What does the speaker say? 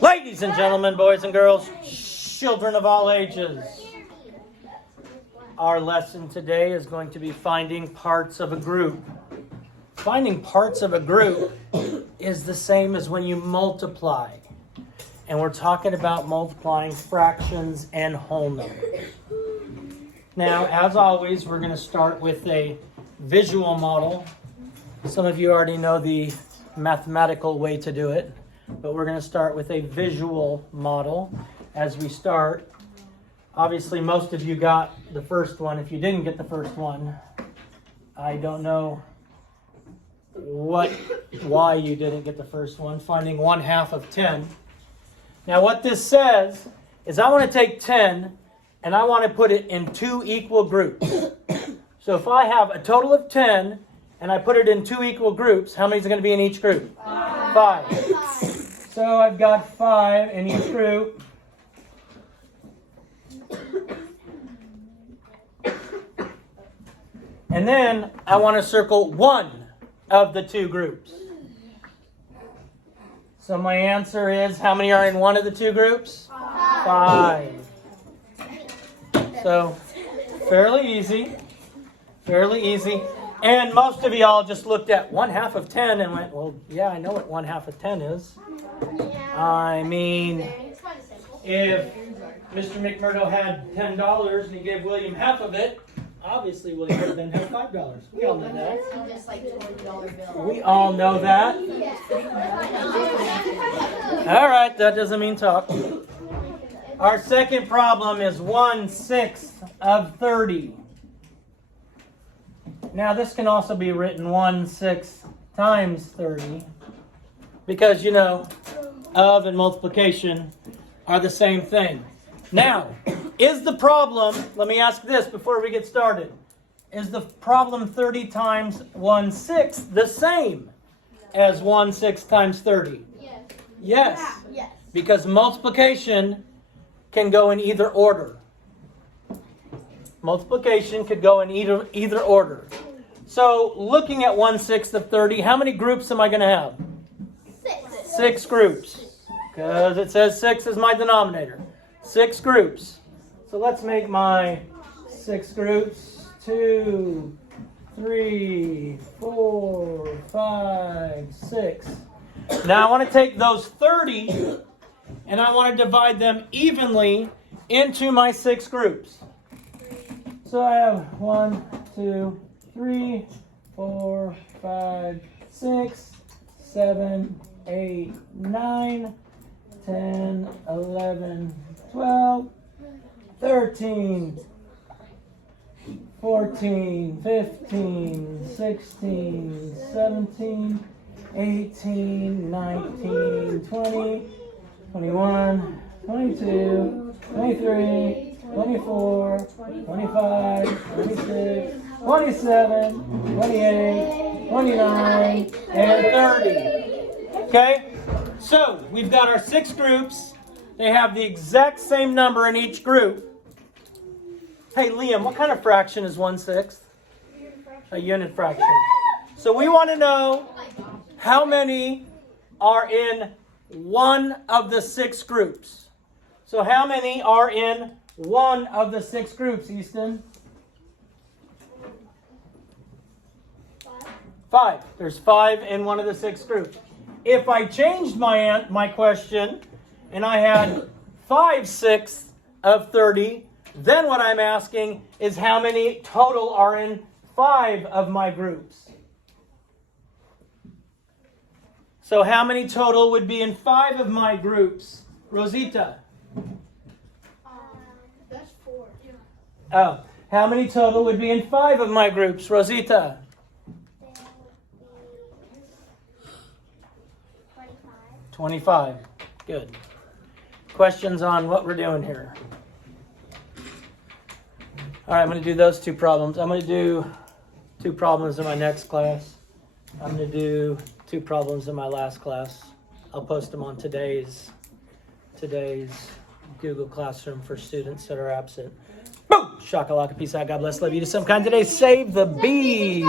Ladies and gentlemen, boys and girls, children of all ages, our lesson today is going to be finding parts of a group. Finding parts of a group is the same as when you multiply. And we're talking about multiplying fractions and whole numbers. Now, as always, we're going to start with a visual model. Some of you already know the mathematical way to do it, but we're going to start with a visual model as we start. Obviously, most of you got the first one. If you didn't get the first one, I don't know why you didn't get the first one. Finding 1/2 of 10. Now, what this says is I want to take 10 and I want to put it in two equal groups. So if I have a total of 10 and I put it in two equal groups, how many is going to be in each group? 5. So I've got 5 in each group. And then I want to circle one of the two groups. So my answer is, how many are in one of the two groups? 5. So, fairly easy. And most of y'all just looked at 1/2 of 10 and went, well, yeah, I know what 1/2 of 10 is. I mean, if Mr. McMurdo had $10 and he gave William half of it, obviously William would then have $5. We all know that. We all know that. All right, that doesn't mean talk. Our second problem is 1/6 of 30. Now this can also be written 1/6 times 30 because, you know, of and multiplication are the same thing. Now, is the problem, let me ask this before we get started, is the problem 30 times 1/6 the same as 1/6 times 30? Yes. Yes. Because multiplication can go in either order. Multiplication could go in either order. So, looking at 1/6 of 30, how many groups am I going to have? 6 groups. Because it says 6 is my denominator. 6 groups. So let's make my 6 groups. 2, 3, 4, 5, 6. Now I want to take those 30 and I want to divide them evenly into my 6 groups. So I have 1, 2, 3, 4, 5, 6, 7, 8, 9, 10, 11, 12, 13, 14, 15, 16, 17, 18, 19, 20, 21, 22, 23, 24, 25, 26, 27, 28, 29, and 30. Okay? So, we've got our 6 groups. They have the exact same number in each group. Hey, Liam, what kind of fraction is 1/6? A unit fraction. So we want to know how many are in one of the 6 groups. So how many are in one of the 6 groups, Easton? 5. There's 5 in one of the 6 groups. If I changed my question and I had 5/6 of 30, then what I'm asking is how many total are in 5 of my groups. So how many total would be in 5 of my groups? Rosita? That's 4. Oh, how many total would be in 5 of my groups? Rosita? 25. Good. Questions on what we're doing here? All right, I'm going to do those 2 problems. I'm going to do 2 problems in my next class. I'm going to do 2 problems in my last class. I'll post them on today's Google Classroom for students that are absent. Boom! Shakalaka, peace out, God bless, love you to some kind today. Save the bees!